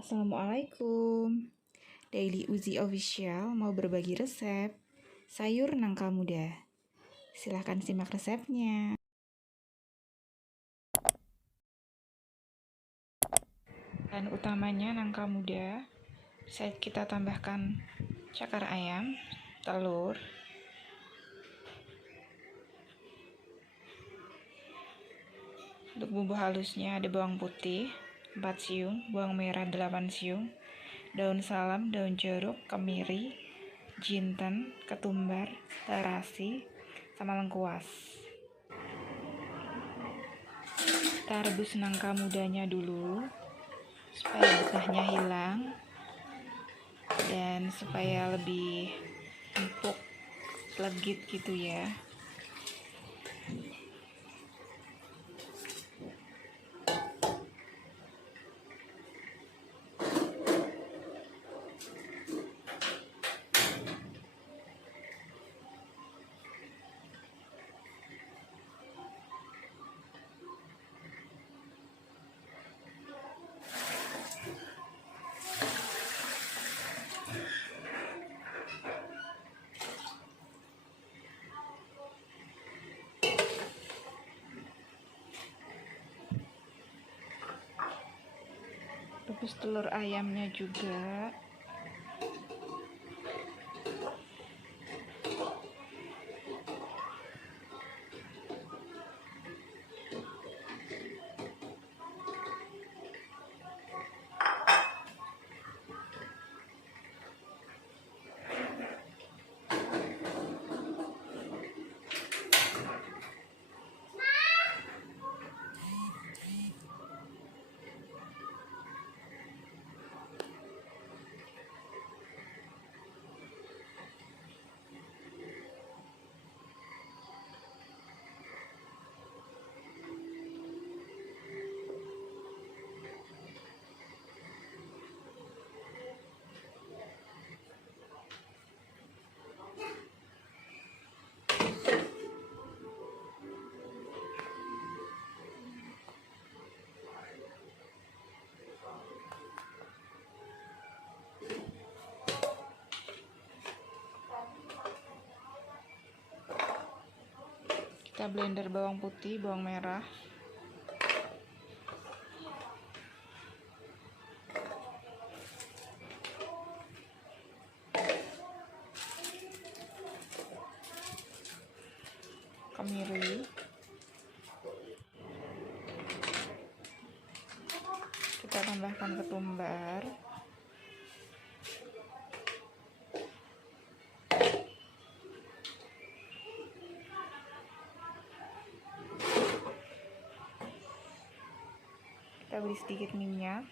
Assalamualaikum. Daily Uzi Official mau berbagi resep sayur nangka muda. Silahkan simak resepnya. Bahan utamanya nangka muda. Kita tambahkan cakar ayam, telur, untuk bumbu halusnya ada bawang putih 4 siung, bawang merah 8 siung, daun salam, daun jeruk, kemiri, jinten, ketumbar, terasi, sama lengkuas. Kita rebus nangka mudanya dulu supaya getahnya hilang dan supaya lebih empuk, legit gitu ya. Rebus telur ayamnya juga. Kita blender bawang putih, bawang merah, kemiri, kita tambahkan ketumbar, kita beri sedikit minyak,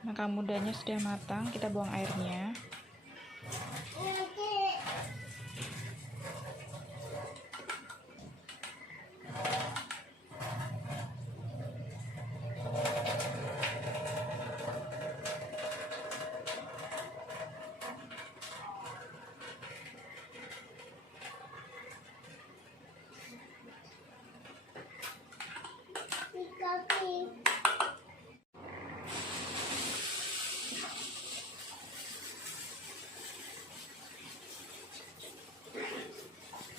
nangka mudanya sudah matang, kita buang airnya.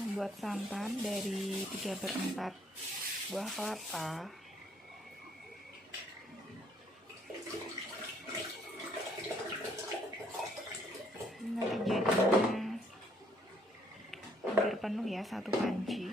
Membuat santan dari 3/4 buah kelapa. Nanti jadinya hampir penuh ya, 1 panci.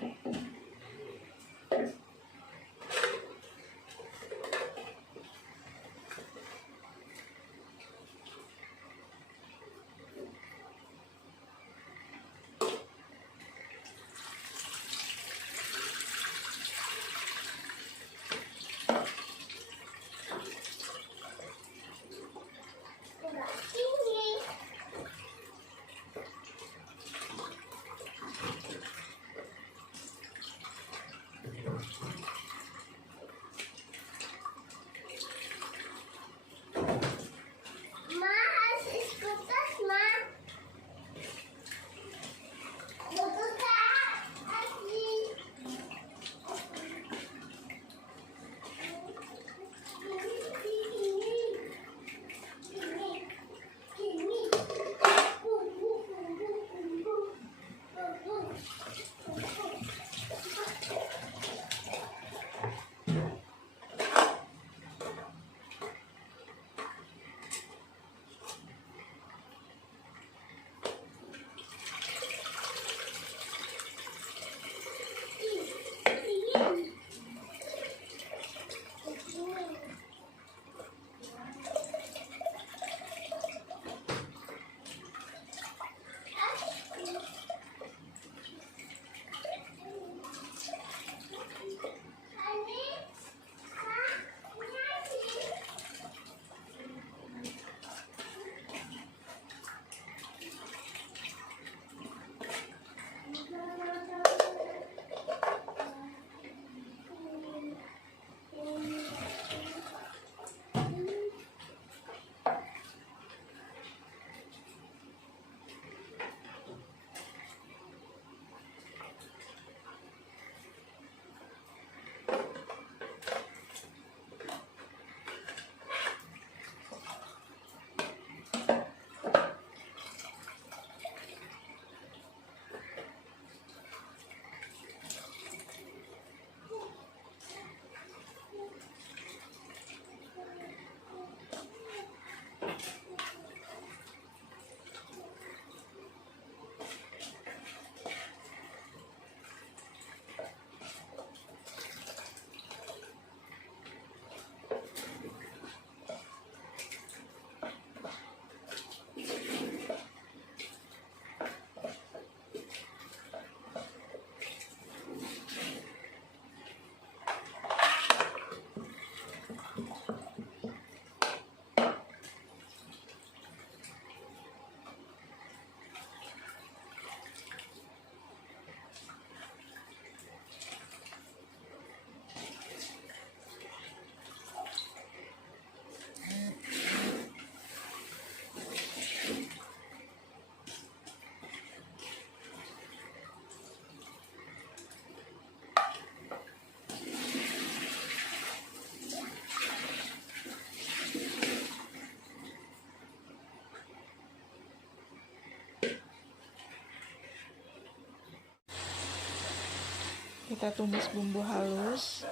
Kita tumis bumbu halus,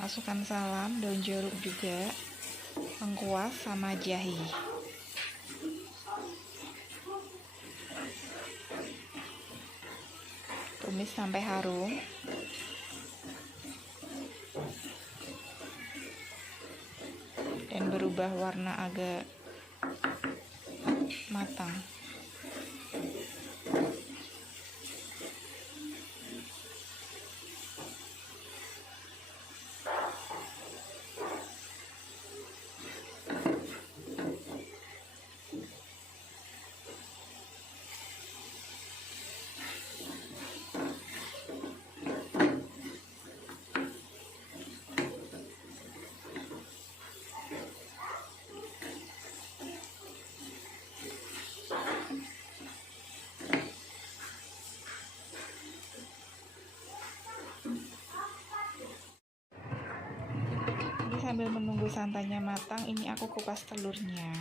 masukkan salam, daun jeruk juga, lengkuas sama jahe. Tumis sampai harum. Dan berubah warna agak matang. Sambil menunggu santannya matang, ini aku kupas telurnya.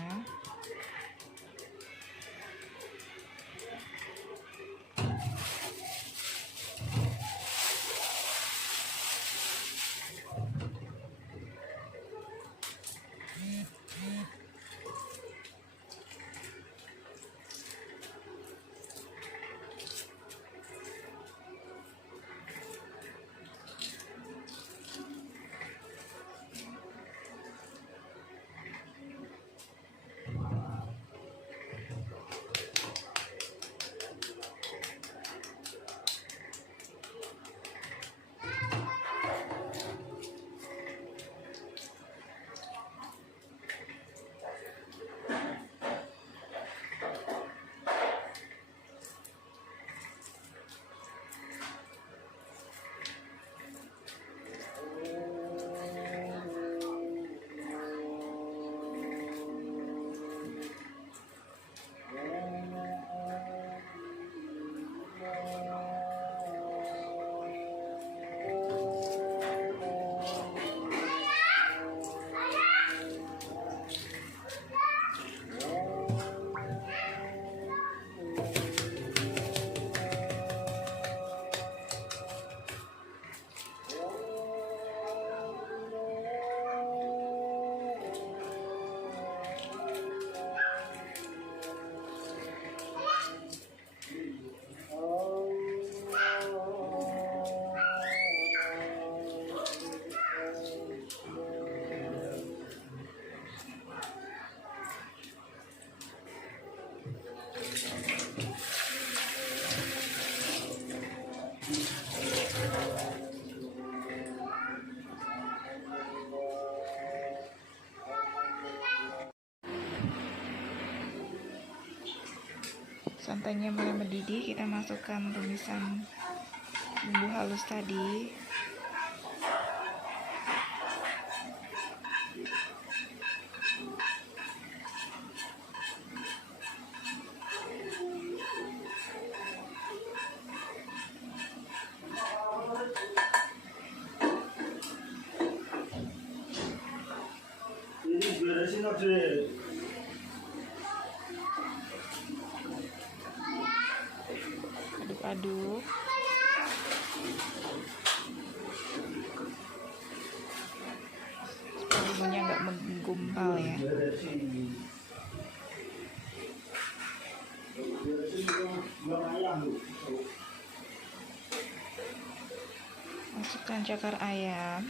Santainya mulai mendidih, kita masukkan tumisan bumbu halus tadi. Aduk-aduk. Supaya bumbunya nggak menggumpal ya. Masukkan cakar ayam.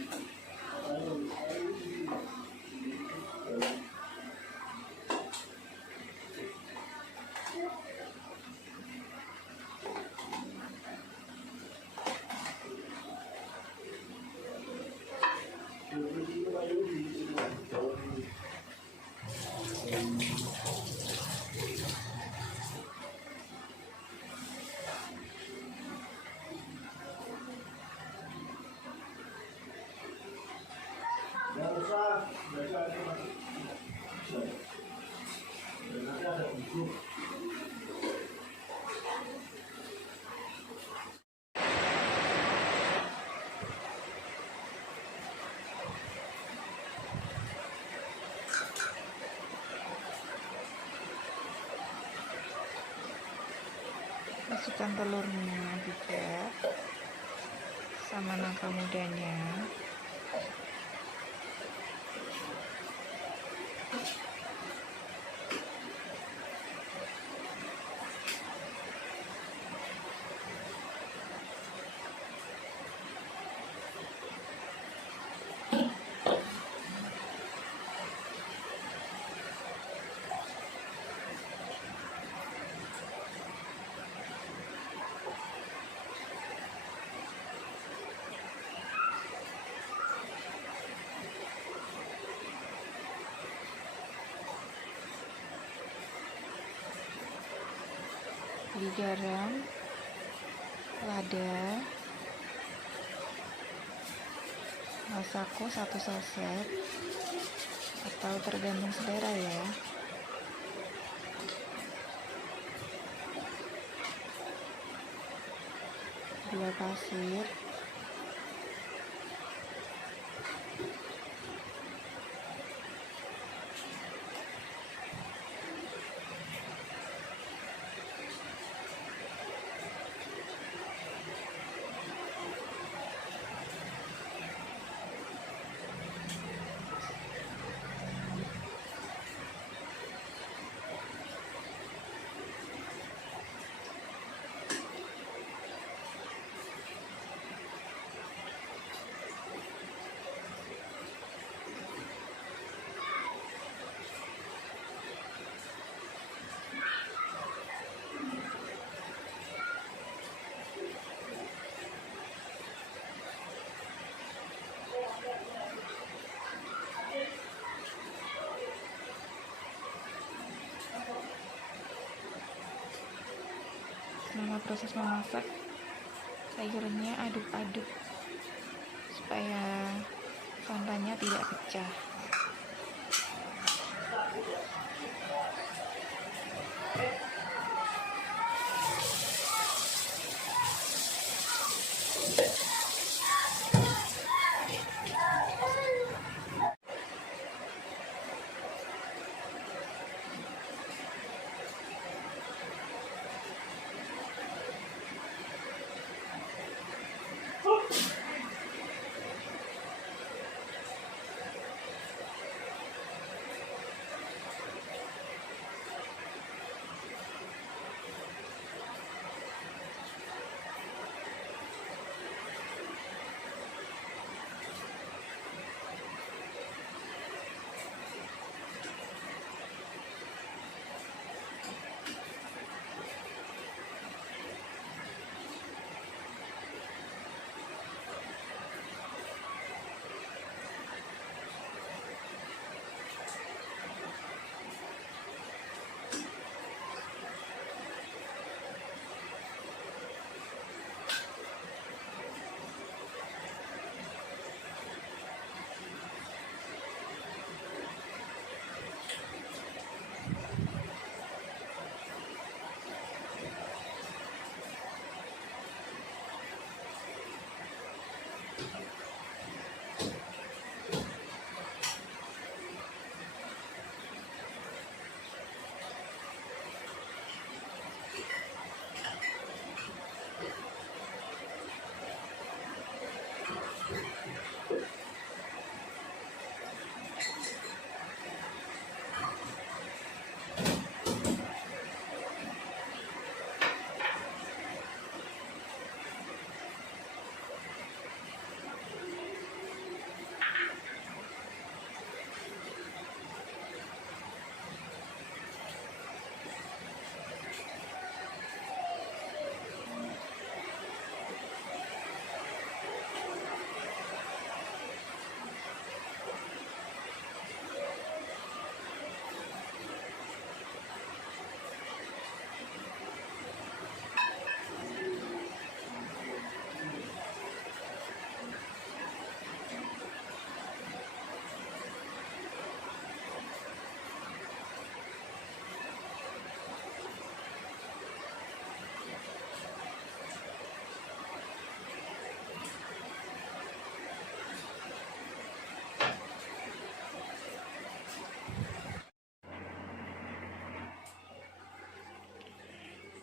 Masukkan telurnya juga. sama nangka mudanya. Beli garam, lada, masako 1 saset atau tergantung selera ya. Gula pasir, selama proses memasak sayurnya aduk-aduk supaya santannya tidak pecah.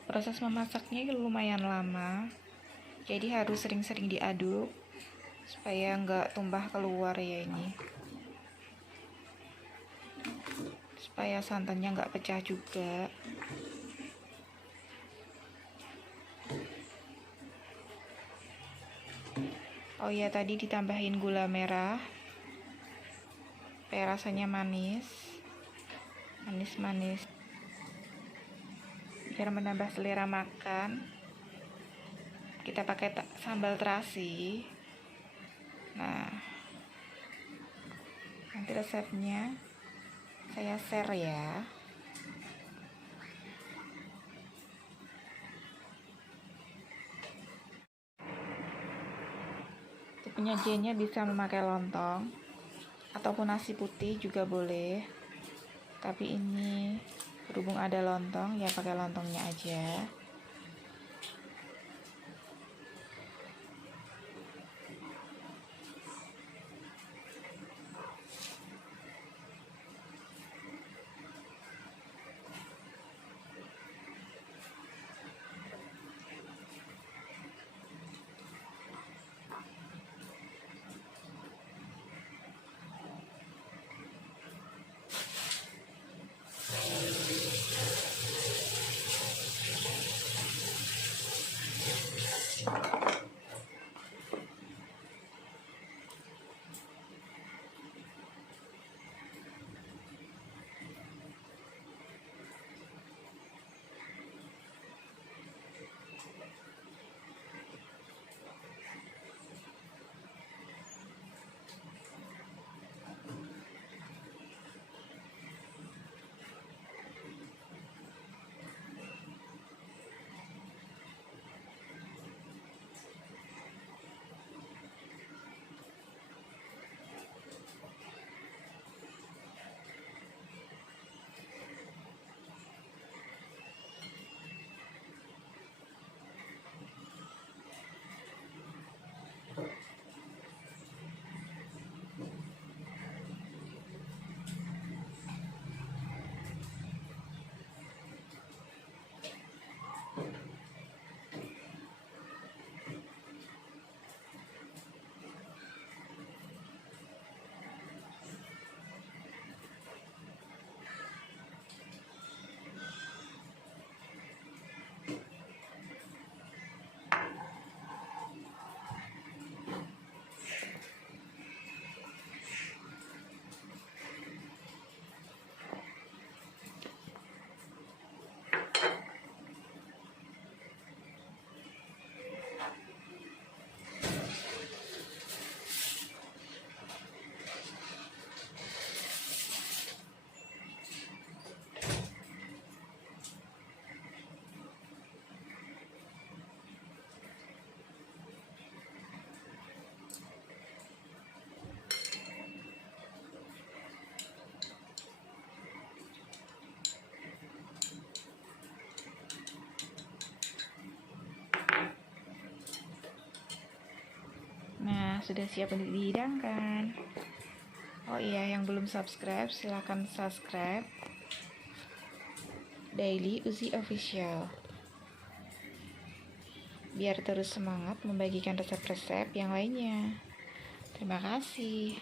Proses memasaknya lumayan lama Jadi harus sering-sering diaduk supaya nggak tumpah keluar ya ini, supaya santannya nggak pecah juga. Oh iya, tadi ditambahin gula merah supaya rasanya manis biar menambah selera makan. Kita pakai sambal terasi. Nah, nanti resepnya saya share ya. Untuk penyajiannya bisa memakai lontong ataupun nasi putih juga boleh, tapi ini berhubung ada lontong ya pakai lontongnya aja. Nah, sudah siap untuk dihidangkan. Oh iya, yang belum subscribe silahkan subscribe Daily Uzi Official biar terus semangat membagikan resep-resep yang lainnya. Terima kasih.